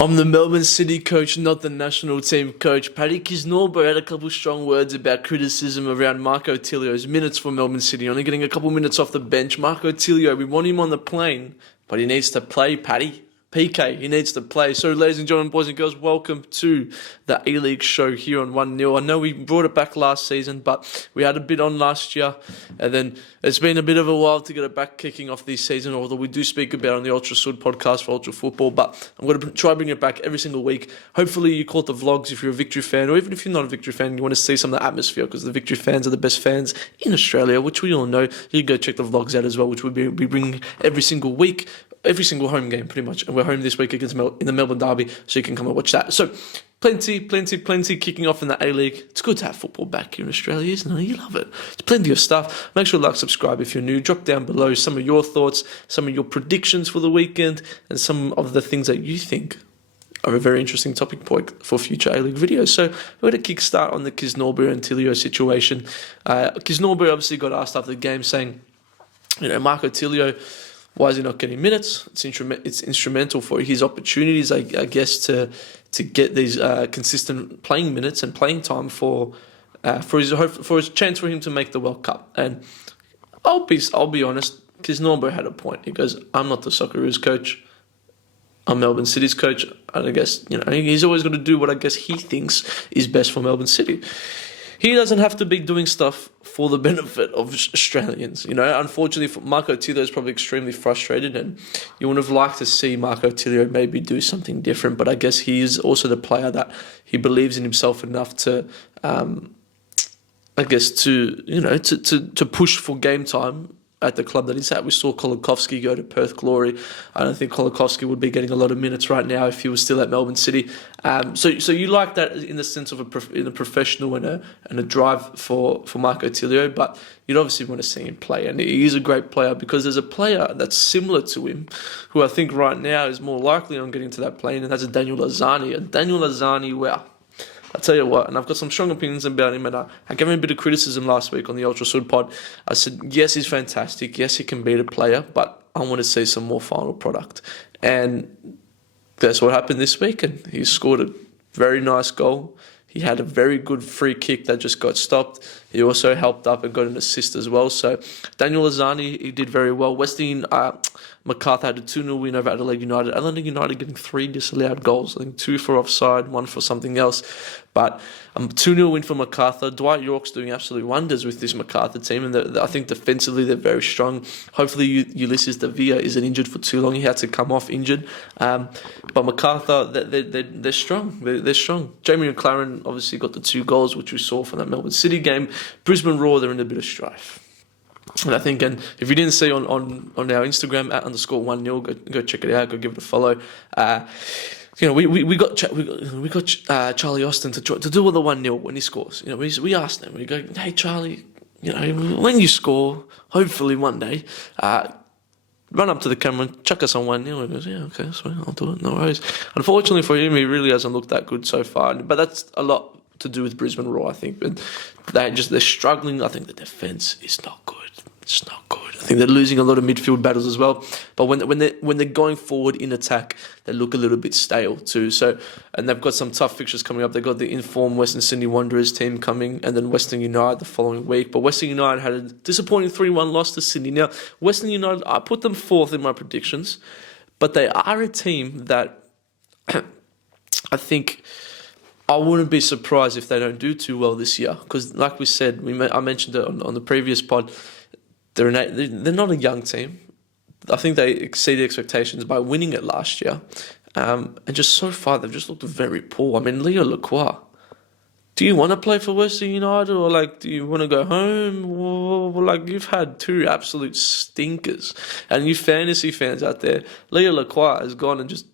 I'm the Melbourne City coach, not the national team coach. Paddy Kisnorbo had a couple strong words about criticism around Marco Tilio's minutes for Melbourne City, only getting a couple minutes off the bench. Marco Tilio, we want him on the plane, but he needs to play, Paddy. PK, he needs to play. So, ladies and gentlemen, boys and girls, welcome to the A-League show here on 1-0. I know we brought it back last season, but we had a bit on last year, and then it's been a bit of a while to get it back kicking off this season, although we do speak about it on the Ultra Sud podcast for Ultra Football, but I'm going to try bring it back every single week. Hopefully you caught the vlogs if you're a Victory fan, or even if you're not a Victory fan, you want to see some of the atmosphere, because the Victory fans are the best fans in Australia, which we all know. You can go check the vlogs out as well, which we'll be bringing every single week. Every single home game, pretty much. And we're home this week against in the Melbourne Derby, so you can come and watch that. So, plenty kicking off in the A-League. It's good to have football back here in Australia, isn't it? You love it. There's plenty of stuff. Make sure to like, subscribe if you're new. Drop down below some of your thoughts, some of your predictions for the weekend, and some of the things that you think are a very interesting topic point for future A-League videos. So, we're going to kickstart on the Kisnorbo and Tilio situation. Kisnorbo obviously got asked after the game saying, Marco Tilio, why is he not getting minutes? It's instrumental for his opportunities, I guess, to get these consistent playing minutes and playing time for his chance for him to make the World Cup. And I'll be honest, Kisnorbo had a point. He goes, I'm not the Socceroos coach. I'm Melbourne City's coach. And I guess he's always got to do what I guess he thinks is best for Melbourne City. He doesn't have to be doing stuff for the benefit of Australians. Unfortunately, Marco Tilio is probably extremely frustrated, and you would have liked to see Marco Tilio maybe do something different. But I guess he is also the player that he believes in himself enough to, to push for game time at the club that he's at. We saw Kolakowski go to Perth Glory. I don't think Kolakowski would be getting a lot of minutes right now if he was still at Melbourne City. So you like that in the sense of a professional and a drive for Marco Tilio, but you'd obviously want to see him play. And he is a great player because there's a player that's similar to him who I think right now is more likely on getting to that plane, and that's Daniel Arzani. And Daniel Arzani, well, I'll tell you what, and I've got some strong opinions about him, and I gave him a bit of criticism last week on the Ultra Sud pod. I said, yes, he's fantastic, yes, he can beat a player, but I want to see some more final product. And that's what happened this week, and he scored a very nice goal. He had a very good free kick that just got stopped. He also helped up and got an assist as well. So Daniel Arzani, he did very well. Weston MacArthur had a 2-0 win over Adelaide United. Adelaide United getting 3 disallowed goals. I think 2 for offside, 1 for something else. But 2-0 win for MacArthur. Dwight York's doing absolute wonders with this MacArthur team. And I think defensively they're very strong. Hopefully Ulysses Davia isn't injured for too long. He had to come off injured. But MacArthur, they're strong. They're strong. Jamie McLaren obviously got the 2 goals, which we saw from that Melbourne City game. Brisbane Roar, they're in a bit of strife. And I think, and if you didn't see on our Instagram at @_1-0, go check it out, go give it a follow. We got Charlie Austin to do all the 1-0 when he scores. We asked him, we go, hey Charlie, when you score, hopefully one day, run up to the camera and chuck us on 1-0. He goes, yeah, okay, sweet, I'll do it, no worries. Unfortunately for him, he really hasn't looked that good so far, but that's a lot to do with Brisbane Roar, I think. But they're struggling. I think the defence is not good. It's not good. I think they're losing a lot of midfield battles as well. But when they're going forward in attack, they look a little bit stale too. So, and they've got some tough fixtures coming up. They've got the informed Western Sydney Wanderers team coming, and then Western United the following week. But Western United had a disappointing 3-1 loss to Sydney. Now, Western United, I put them 4th in my predictions, but they are a team that I think I wouldn't be surprised if they don't do too well this year. Because, like we said, I mentioned it on the previous pod, they're not a young team. I think they exceeded expectations by winning it last year. And just so far, they've just looked very poor. I mean, Leo Lacroix, do you want to play for Western United, or do you want to go home? Or, you've had 2 absolute stinkers. And you fantasy fans out there, Leo Lacroix has gone and just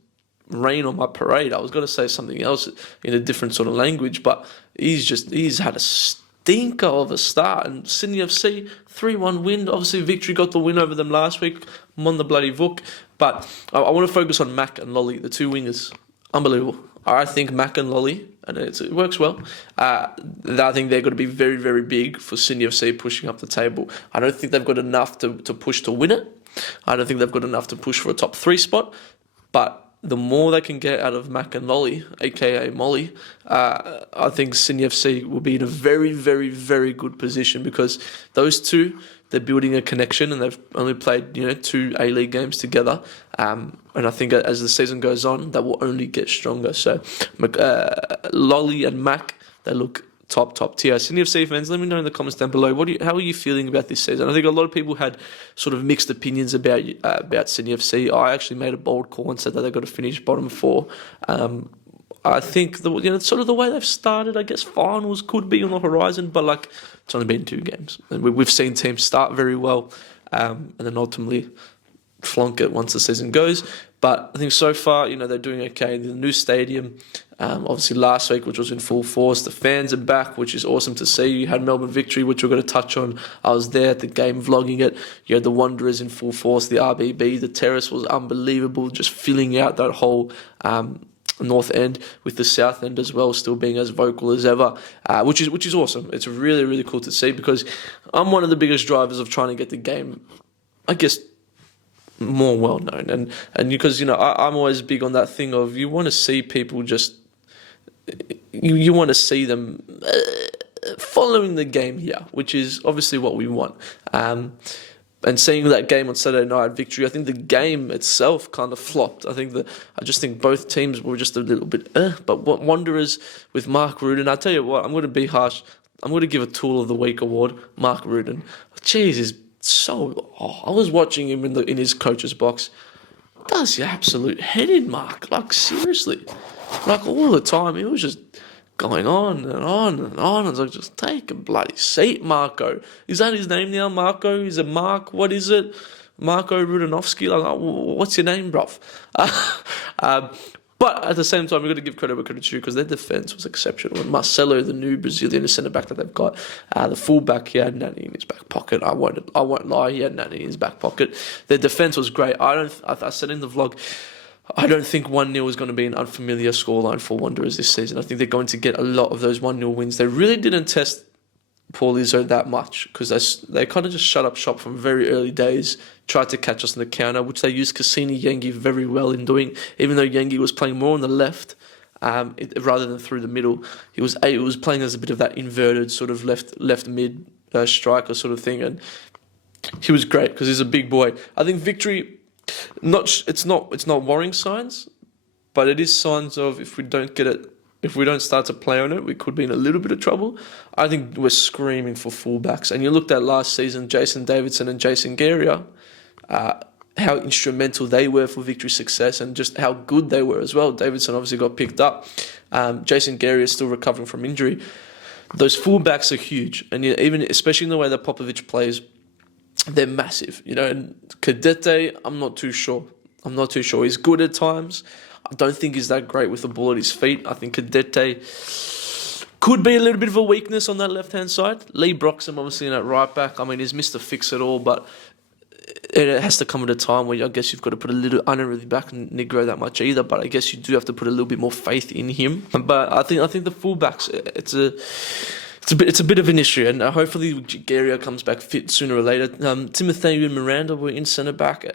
rain on my parade. I was going to say something else in a different sort of language, but he's had a stinker of a start. And Sydney FC 3-1 win. Obviously Victory got the win over them last week. I'm on the bloody Vuk. But I want to focus on Mac and Lolly, the 2 wingers. Unbelievable. I think Mac and Lolly, and it works well, I think they're going to be very, very big for Sydney FC pushing up the table. I don't think they've got enough to push to win it. I don't think they've got enough to push for a top 3 spot, but the more they can get out of Mac and Lolly, aka Molly, I think Sydney FC will be in a very, very, very good position because those two, they're building a connection and they've only played 2 A-League games together. And I think as the season goes on, that will only get stronger. So Lolly and Mac, they look top tier. Sydney FC fans, let me know in the comments down below. How are you feeling about this season? I think a lot of people had sort of mixed opinions about Sydney FC. I actually made a bold call and said that they've got to finish bottom 4. I think sort of the way they've started, I guess finals could be on the horizon, but like it's only been 2 games, and we've seen teams start very well, and then ultimately flunk it once the season goes. But I think so far, they're doing okay. The new stadium, obviously last week, which was in full force. The fans are back, which is awesome to see. You had Melbourne Victory, which we're going to touch on. I was there at the game vlogging it. You had the Wanderers in full force, the RBB. The terrace was unbelievable, just filling out that whole north end, with the south end as well still being as vocal as ever, which is awesome. It's really, really cool to see because I'm one of the biggest drivers of trying to get the game, I guess, more well known, and because I'm always big on that thing of you want to see people just you want to see them following the game here, which is obviously what we want. And seeing that game on Saturday night, Victory, I think the game itself kind of flopped. I just think both teams were just a little bit but what Wanderers with Mark Rudin, I tell you what, I'm going to be harsh. I'm going to give a Tool of the Week award, Mark Rudin. Jesus. I was watching him in his coach's box. Does your absolute head in, Mark? Like seriously, like all the time he was just going on and on and on. It's like, just take a bloody seat, Marco. Is that his name now, Marco? Is it Mark? What is it? Marco Rudinovsky? Like, what's your name, bruv? But at the same time, we've got to give credit where credit's due because their defence was exceptional. And Marcelo, the new Brazilian centre-back that they've got, the full-back, he had Nani in his back pocket. I won't lie, he had Nani in his back pocket. Their defence was great. I said in the vlog, I don't think 1-0 is going to be an unfamiliar scoreline for Wanderers this season. I think they're going to get a lot of those 1-0 wins. They really didn't test Paul Izzo that much because they kind of just shut up shop from very early days, tried to catch us on the counter, which they used Cassini Yengi very well in doing, even though Yengi was playing more on the left rather than through the middle. He was playing as a bit of that inverted sort of left mid striker sort of thing, and he was great because he's a big boy. I think Victory, it's not worrying signs, but it is signs of if we don't start to play on it, we could be in a little bit of trouble. I think we're screaming for fullbacks. And you looked at last season, Jason Davidson and Jason Garia, how instrumental they were for Victory's success and just how good they were as well. Davidson obviously got picked up. Jason Garia is still recovering from injury. Those fullbacks are huge. And even especially in the way that Popovic plays, they're massive. And Cadete, I'm not too sure. He's good at times. I don't think he's that great with the ball at his feet. I think Cadete could be a little bit of a weakness on that left-hand side. Lee Broxham, obviously, in that right-back. I mean, he's Mr. Fix-It-All, but it has to come at a time where I guess you've got to put a little... I don't really back Negro that much either, but I guess you do have to put a little bit more faith in him. But I think the fullbacks, it's a bit of an issue, and hopefully Garia comes back fit sooner or later. Timothy and Miranda were in centre-back.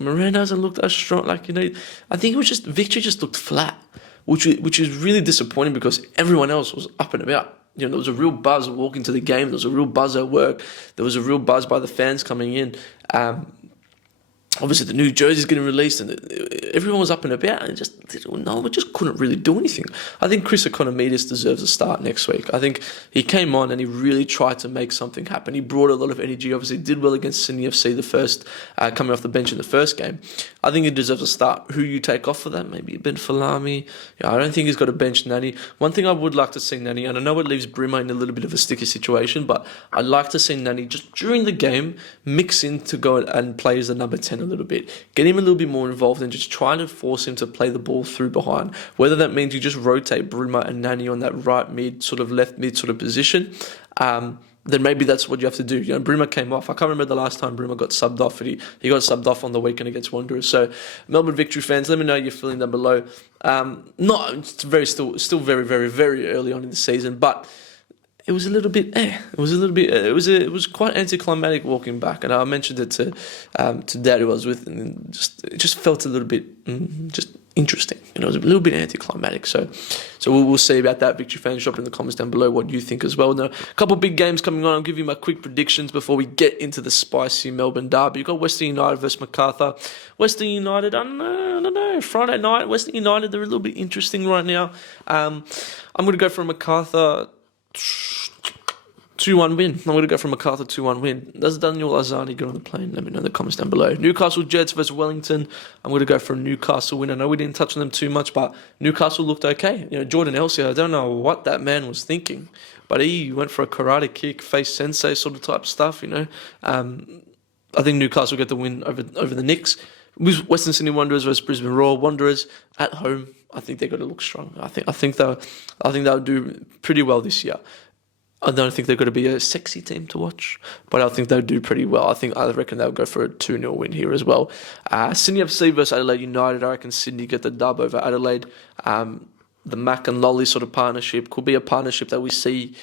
Miranda hasn't looked as strong. I think it was just Victory just looked flat, which is really disappointing because everyone else was up and about. There was a real buzz walking to the game. There was a real buzz at work. There was a real buzz by the fans coming in. Obviously, the new jersey's getting released, and everyone was up and about, and we just couldn't really do anything. I think Chris Economidis deserves a start next week. I think he came on and he really tried to make something happen. He brought a lot of energy. Obviously, did well against Sydney FC coming off the bench in the first game. I think he deserves a start. Who you take off for that? Maybe Ben Falami. I don't think he's got a bench Nani. One thing I would like to see Nani, and I know it leaves Brimmer in a little bit of a sticky situation, but I'd like to see Nani just during the game mix in to go and play as the number 10 a little bit. Get him a little bit more involved and just try to force him to play the ball through behind. Whether that means you just rotate Brimmer and Nani on that right mid, sort of left mid sort of position, then maybe that's what you have to do. Brimmer came off. I can't remember the last time Brimmer got subbed off. He got subbed off on the weekend against Wanderers. So, Melbourne Victory fans, let me know how you're feeling down below. It's still very, very, very early on in the season, but it was a little bit, It was a little bit, it was quite anticlimactic walking back, and I mentioned it to Dad who I was with, and it just felt a little bit just interesting. It was a little bit anticlimactic. So we'll see about that. Victory fans, drop in the comments down below what you think as well. Now, a couple of big games coming on. I'll give you my quick predictions before we get into the spicy Melbourne derby. You've got Western United versus Macarthur. Western United, I don't know. Friday night, Western United, they're a little bit interesting right now. I'm going to go for a Macarthur 2-1 win. I'm going to go for a Macarthur 2-1 win. Does Daniel Azani get on the plane? Let me know in the comments down below. Newcastle Jets versus Wellington. I'm going to go for a Newcastle win. I know we didn't touch on them too much, but Newcastle looked okay. Jordan Elsia, I don't know what that man was thinking, but he went for a karate kick, face sensei sort of type stuff, I think Newcastle get the win over the Knicks. Western Sydney Wanderers versus Brisbane Roar. Wanderers at home. I think they're going to look strong. I think they'll do pretty well this year. I don't think they're going to be a sexy team to watch, but I think they'll do pretty well. I reckon they'll go for a 2-0 win here as well. Sydney FC versus Adelaide United. I reckon Sydney get the dub over Adelaide. The Mac and Lolly sort of partnership could be a partnership that we see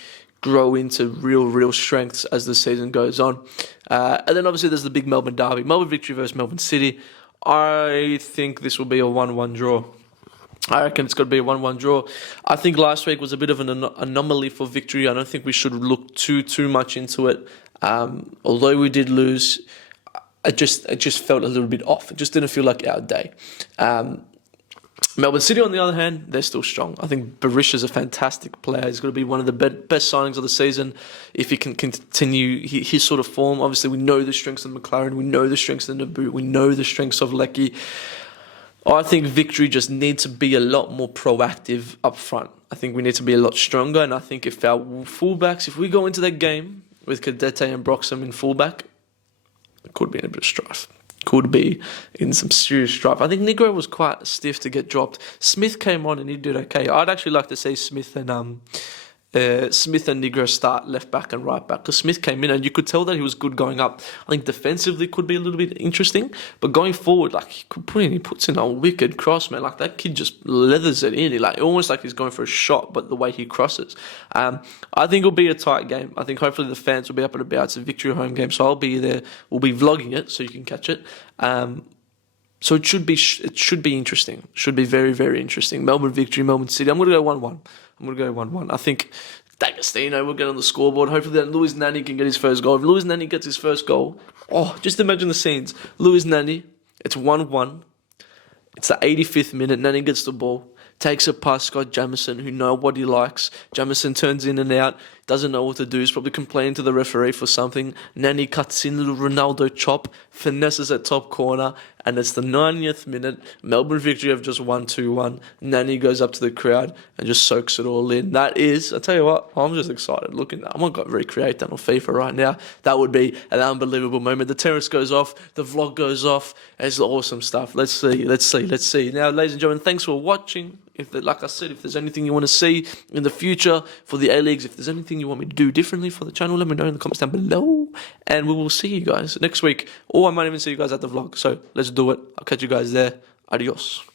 grow into real strengths as the season goes on. And then obviously there's the big Melbourne derby. Melbourne Victory versus Melbourne City. I think this will be a 1-1 draw. I reckon it's going to be a 1-1 draw. I think last week was a bit of an anomaly for Victory. I don't think we should look too much into it. Although we did lose, it just felt a little bit off. It just didn't feel like our day. Melbourne City, on the other hand, they're still strong. I think Barisha's a fantastic player. He's going to be one of the best signings of the season if he can continue his sort of form. Obviously, we know the strengths of McLaren. We know the strengths of Naboo. We know the strengths of Lecky. I think Victory just needs to be a lot more proactive up front. I think we need to be a lot stronger, and I think if our fullbacks, if we go into that game with Cadete and Broxham in fullback, it could be in a bit of strife. Could be in some serious strife. I think Negro was quite stiff to get dropped. Smith came on and he did okay. I'd actually like to see Smith and Negro start left back and right back, because Smith came in and you could tell that he was good going up. I think defensively could be a little bit interesting, but going forward, like he puts in a wicked cross, man. Like that kid just leathers it in. Almost like he's going for a shot, but the way he crosses. I think it'll be a tight game. I think hopefully the fans will be up and about. It's a Victory home game, so I'll be there. We'll be vlogging it so you can catch it. So it should be interesting. Should be very interesting. Melbourne Victory, Melbourne City. I'm going to go 1-1. I think D'Agostino will get on the scoreboard. Hopefully then Luis Nani can get his first goal. If Luis Nani gets his first goal, just imagine the scenes. Luis Nani, it's 1-1. It's the 85th minute. Nani gets the ball. Takes it past Scott Jamieson, who know what he likes. Jamieson turns in and out, doesn't know what to do. He's probably complaining to the referee for something. Nani cuts in, little Ronaldo chop, finesses at top corner, and it's the 90th minute. Melbourne Victory have just won 2-1. Nani goes up to the crowd and just soaks it all in. That is, I tell you what, I'm just excited looking at that. I'm going to recreate that on FIFA right now. That would be an unbelievable moment. The terrace goes off, the vlog goes off. It's awesome stuff. Let's see. Now, ladies and gentlemen, thanks for watching. Like I said, if there's anything you want to see in the future for the A-Leagues, if there's anything you want me to do differently for the channel, let me know in the comments down below. And we will see you guys next week. Or I might even see you guys at the vlog. So let's do it. I'll catch you guys there. Adios.